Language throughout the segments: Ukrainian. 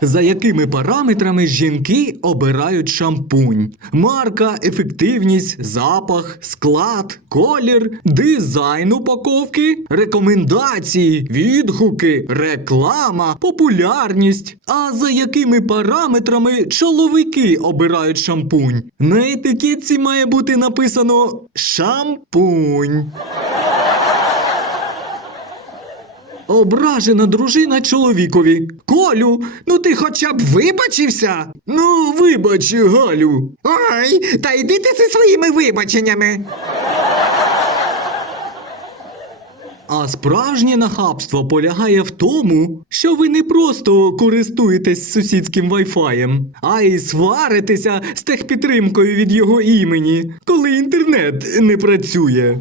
За якими параметрами жінки обирають шампунь? Марка, ефективність, запах, склад, колір, дизайн упаковки, рекомендації, відгуки, реклама, популярність. А за якими параметрами чоловіки обирають шампунь? На етикетці має бути написано шампунь. Ображена дружина чоловікові. Колю, ну ти хоча б вибачився? Ну, вибач, Галю. Ой, та йди ти зі своїми вибаченнями. А справжнє нахабство полягає в тому, що ви не просто користуєтесь сусідським вайфаєм, а й сваритеся з техпідтримкою від його імені, коли інтернет не працює.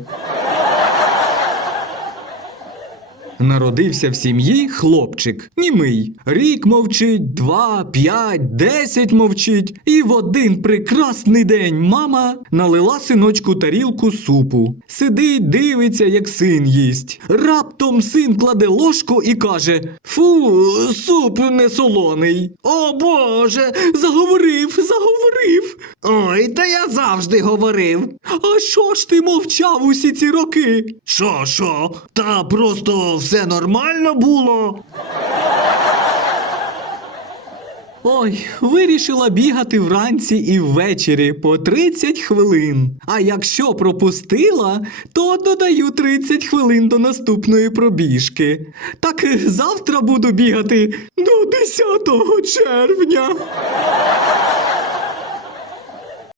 Народився в сім'ї хлопчик, німий. Рік мовчить, два, п'ять, десять мовчить. І в один прекрасний день мама налила синочку тарілку супу. Сидить, дивиться, як син їсть. Раптом син кладе ложку і каже: Фу, суп не солоний. О Боже, заговорив, заговорив. Ой, та я завжди говорив. А що ж ти мовчав усі ці роки? Що, що? Та просто все нормально було. Ой, вирішила бігати вранці і ввечері по 30 хвилин. А якщо пропустила, то додаю 30 хвилин до наступної пробіжки. Так е, завтра буду бігати до 10 червня.